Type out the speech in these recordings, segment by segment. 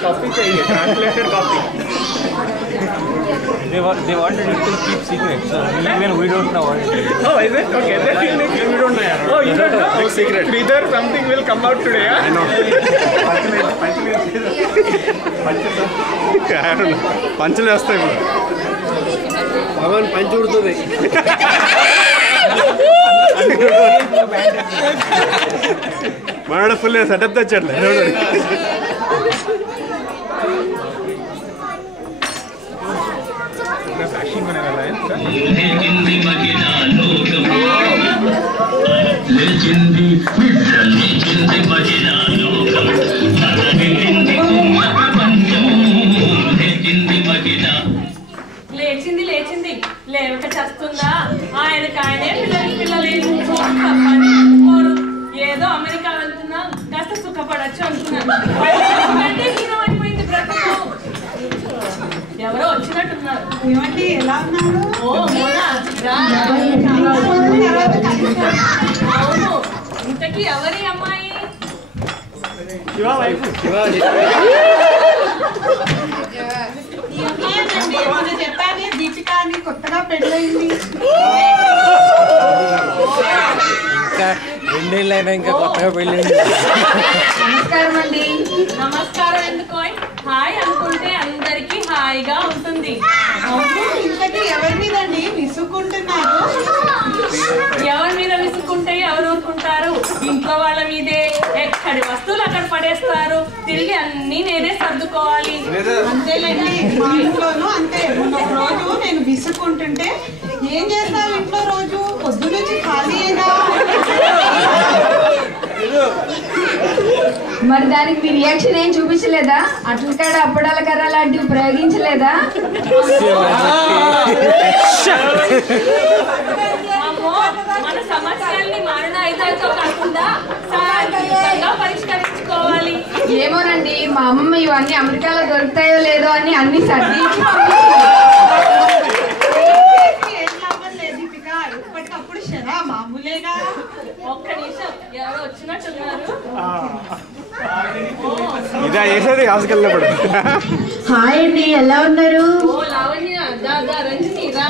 Copy चाहिए, translated copy. They wanted it to keep secret, so even we don't know what it is. Oh, is it? Okay, then we don't know. Oh, you don't know? Big secret. Either something will come out today, huh? I know. పంచులు వస్తాయి ఇప్పుడు పవన్ పంచి ఉడుతుంది మనోడు full setup తెచ్చట్లే లేచింది లేచింది లేవక చేస్తుందా ఆయనకు ఆయనే పిల్లలు ఏదో అమెరికా వెళ్తున్నా కాస్త సుఖపడచ్చు అనుకున్నాను అయిపోయింది బ్రతుకు ఎవరో వచ్చినట్టున్నారు ఏమండి ఎలా ఉన్నారు ఓ అవును ఇంతకీ ఎవరి అమ్మాయి చెప్పాను దీపిక అని కొత్తగా పెళ్ళయింది రెండేళ్ళైనా ఇంకా కొత్తగా పెళ్ళింది నమస్కారం అండి నమస్కారం ఎందుకో హాయ్ అనుకుంటే అందరికి హాయిగా ఉంటుంది ఇంతకీ ఎవరి మీదండి విసుక్కుంటున్నారు ఎవరి మీద విసుక్కుంటే ఎవరు ఊరుకుంటారు ఇంట్లో వాళ్ళ మీదే ఎక్కడి వస్తువులు అక్కడ పడేస్తారు తిరిగి అన్ని నేనే సర్దుకోవాలి అంతేలేండి మా ఇంట్లోనూ అంతే ఒక రోజు నేను విసుక్కుంటుంటే ఏం చేస్తావు ఇంట్లో రోజు పొద్దు నుంచి ఖాళీయేనా మరి దానికి మీ రియాక్షన్ ఏం చూపించలేదా అట్ల కాడ అప్పడాల కర్ర లాంటివి ప్రయోగించలేదా మన సమస్యల్ని మారణ ఐదాలతో కాకుండా శాంతియుతంగా పరిష్కరించుకోవాలి ఏమోనండి మా అమ్మ ఇవన్నీ అమెరికాలో దొరుకుతాయో లేదో అని అన్ని సర్దించి ఏం లాభం లేదు దీపిక ఇప్పటికప్పుడు శరా మామూలేగా ఒక్క నిమిషం ఎవరో వచ్చినట్టున్నారు ఇదా చేసేది హాస్పిటల్ హాయ్ అండి ఎలా ఉన్నారు ఓ లావణ్య దా రంజిని రా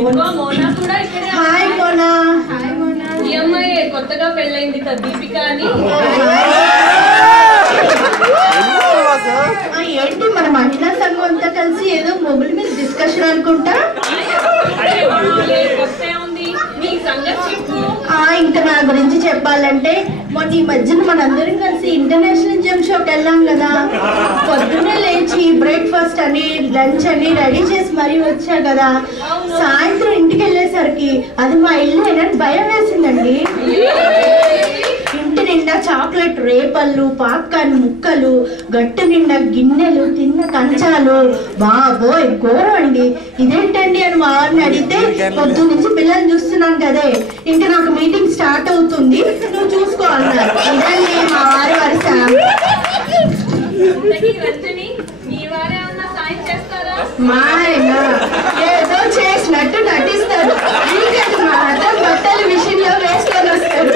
ఇంకో మోనా కూడా ఇక్కడే హాయ్ మోనా ఈ అమ్మాయి కొత్తగా పెళ్ళైంది కదా దీపిక అని ఏంటి మన మహిళా సంఘం అంతా కలిసి ఏదో మొబైల్ మీద డిస్కషన్ అనుకుంటా ఇంకా నా గురించి చెప్పాలంటే మొన్న ఈ మధ్యన మనందరం కలిసి ఇంటర్నేషనల్ జిమ్ షోకి వెళ్ళాం కదా పొద్దున్నే లేచి బ్రేక్ఫాస్ట్ అని లంచ్ అని రెడీ చేసి మరీ వచ్చా కదా సాయంత్రం ఇంటికి వెళ్ళేసరికి అది మా ఇల్లు ఏనని భయం వేసిందండి ఇంటి నిండా చాక్లెట్ రేపళ్ళు పాప్కార్న్ ముక్కలు గట్టు నిండా గిన్నెలు తిన్న కంచాలు బాబోయ్ ఘోరం అండి ఇదేంటండి అని మా వారిని అడిగితే పొద్దు నుంచి పిల్లల్ని చూస్తున్నాను కదే ఇంకా నాకు మీటింగ్ స్టార్ట్ అవుతుంది నువ్వు చూసుకో అన్నారు ఇదండి మా వారి వరుస మా ఆయన ఏదో చేసినట్టు నటిస్తారు వీకెండ్ మాత్రం బట్టల విషయంలో వేసుకొని వస్తారు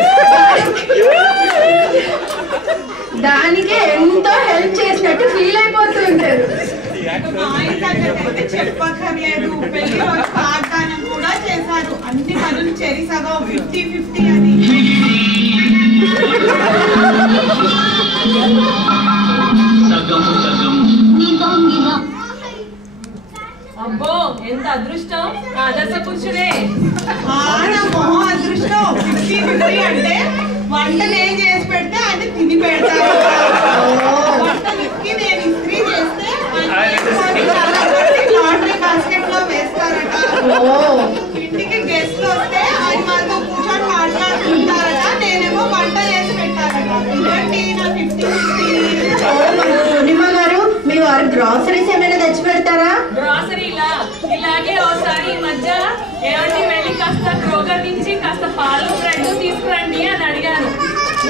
దానికే ఎంతో హెల్ప్ చేసినట్టు ఫీల్ అయిపోతుంటారు మా ఆయన దగ్గరైతే చెప్పక్కర్లేదు పెళ్లి రోజు వాగ్దానం కూడా చేశారు అన్ని పనులు చెరి సగం 50-50 అని అబ్బో ఎంత అదృష్టం ఆదర్శ పురుషుడే నా మొహం అదృష్టం 50-50 అంటే వంటలు ఏం చేసి పెడితే అది తిని పెడతారు వంటలకి నేను ఇస్త్రీ చేస్తే లాటరీ బాస్కెట్ లో వేస్తారట ఇంటికి గెస్ట్లు వస్తే అది మాతో కూర్చొని మాట్లాడుకుంటారట నేనేమో వంట చేసి పెట్టారట ఇదండి నా 50-50 పూర్ణిమ గారు మీ వారు గ్రాసరీస్ ఏమైనా తెచ్చి పెడతారా గ్రాసరీ ఇలాగే ఒకసారి ఈ మధ్య ఏమంటే వెళ్ళి కాస్త క్రోగర్ నుంచి కాస్త పాలు బ్రెడ్ తీసుకురండి అని అడిగాను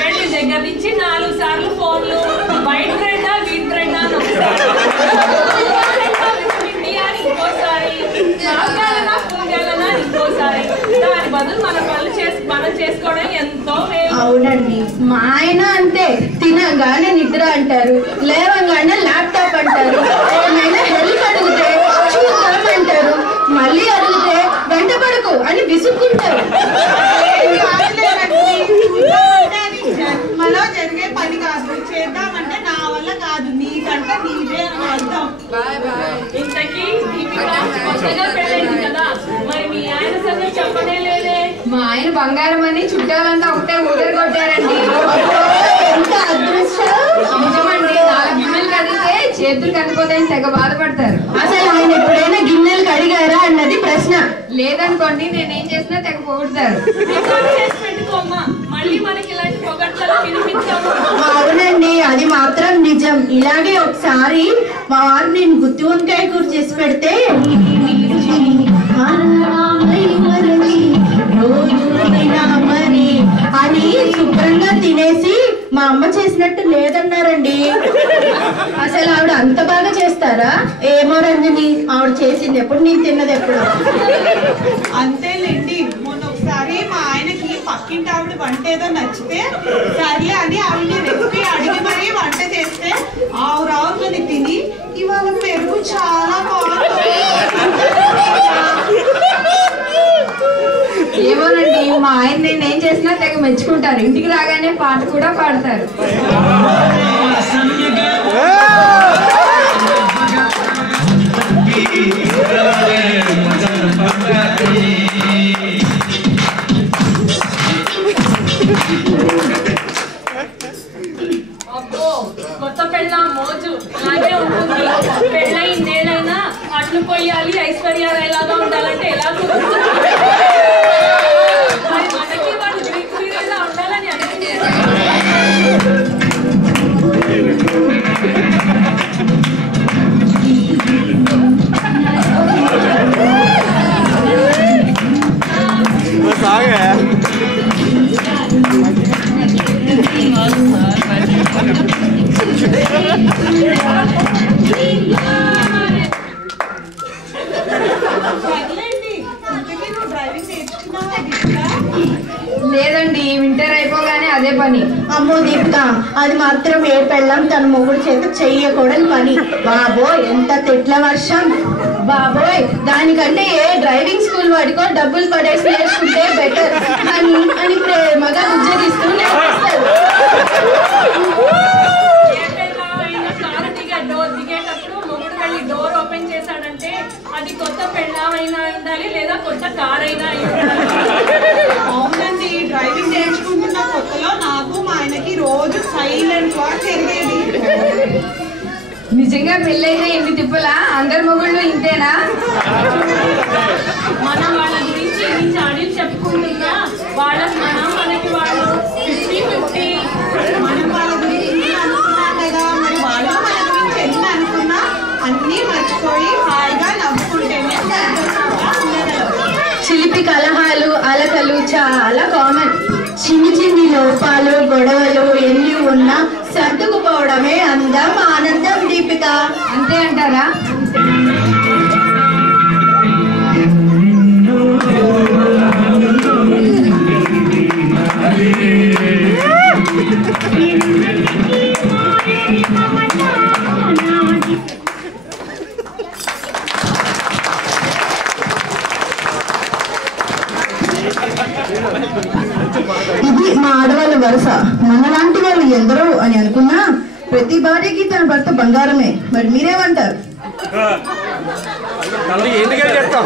వెళ్ళి దగ్గర నుంచి 4 సార్లు ఫోన్లు వైట్ బ్రెడ్ వీట్ బ్రెడ్ అని ఇంకోసారి ఇంకోసారి దాని బదులు మన పనులు మనం చేసుకోవడం ఎంతో అవునండి మా ఆయన అంతే తినగానే నిద్ర అంటారు లేవంగా బంగారం అని చుట్టాలంతా ఒకటే ఊదర కొట్టారండి. ఎంత అదృష్టం. నిజమండి, 4 గిన్నెలు కడిగితే చేతులు కందిపోతాయని తెగ బాధపడతారు. అసలు ఆయన ఎప్పుడైనా గిన్నెలు కడిగారా అన్నది ప్రశ్న. లేదనుకోండి, నేనేం చేసినా తెగ పొగుడతారు. మళ్ళీ మనకి ఇలాంటి పొగట్లలో వినిపించాము. అవునండి, అది మాత్రం నిజం. ఇలాగే ఒకసారి మా వారు నేను గుత్తి వంకాయ కూర చేసి పెడితే అని శుభ్రంగా తినేసి మా అమ్మ చేసినట్టు లేదన్నారండి. అసలు ఆవిడ అంత బాగా చేస్తారా? ఏమో రంజని, ఆవిడ చేసింది ఎప్పుడు, నేను తిన్నది ఎప్పుడు. అంతేలేండి, మొన్న ఒకసారి మా ఆయనకి పక్కింటి ఆవిడ వంట ఏదో నచ్చితే సర్లే అని ఆవిడని రెసిపీ అడిగి మరీ వంట చేస్తే ఆవురావులని తిని ఇవాళ పెరుగు చాలా బాగుంది. ఏమోనండి, మా ఆయన నేనేం చేసినా తెగ మెచ్చుకుంటారు. ఇంటికి రాగానే పాట కూడా పాడతారు. అబ్బో, కొత్త పెళ్ళ మోజు ఇలాగే ఉంటుంది. పెళ్ళై ఇన్నేళ్ళైనా అట్లు కొయ్యాలి, ఐశ్వర్య ఎలాగా ఉండాలంటే ఎలా కుదురుతుంది? మరి మనకి వాళ్ళు గ్రీక్ హీరోలా ఉండాలని అనిపించేది. లేదండి, వింటర్ అయిపోగానే అదే పని. అమ్మో దీపిక, అది మాత్రం ఏ పెళ్ళం తన మొగుడు చేత చెయ్యకూడని పని. బాబోయ్, ఎంత తిట్ల వర్షం. బాబోయ్, దానికంటే ఏ డ్రైవింగ్ స్కూల్ వాడికో డబ్బులు పడేసి నేర్చుకుంటే బెటర్ అని ప్రేమగా ఉద్యోగిస్తూ నేర్పిస్తారు. దిగేటప్పుడు మొగుడు వెళ్ళి డోర్ ఓపెన్ చేశాడంటే అది కొత్త పెళ్ళామైనా ఉండాలి, లేదా కొత్త కార్ అయినా అవునండి, డ్రైవింగ్ నేర్చుకుంటున్న కొత్తలో నాకు మా ఆయనకి రోజు సైలెంట్ గా తిరిగేది. నిజంగా పెళ్ళైతే ఎన్ని తిప్పలా? అందరి మొగుళ్ళు ఇంతేనా? మనం వాళ్ళ గురించి ఎన్ని చాడీలు చెప్పుకుంటున్నా వాళ్ళకి మనం, మనకి వాళ్ళు 50-50. మనం వాళ్ళ గురించి అనుకున్నాం కదా, మరి వాళ్ళు మన గురించి ఎన్ని అనుకున్నా అన్నీ మర్చిపోయి హాయిగా నవ్వుకుంటేనే చిలిపి కలహాలు, అలకలు చాలా కామన్. చిన్ని చిన్ని లోపాలు, గొడవలు ఎన్ని ఉన్నా సర్దుకుపోవడమే అందం, ఆనందం. దీపిక, అంతే అంటారా? ఇది మా ఆడవాళ్ళ వరుస. మనలాంటి వాళ్ళు ఎందరో అని అనుకున్నా ప్రతి భార్యకి తన భర్త బంగారమే. మరి మీరేమంటారు? ఎందుకని చెప్తాం.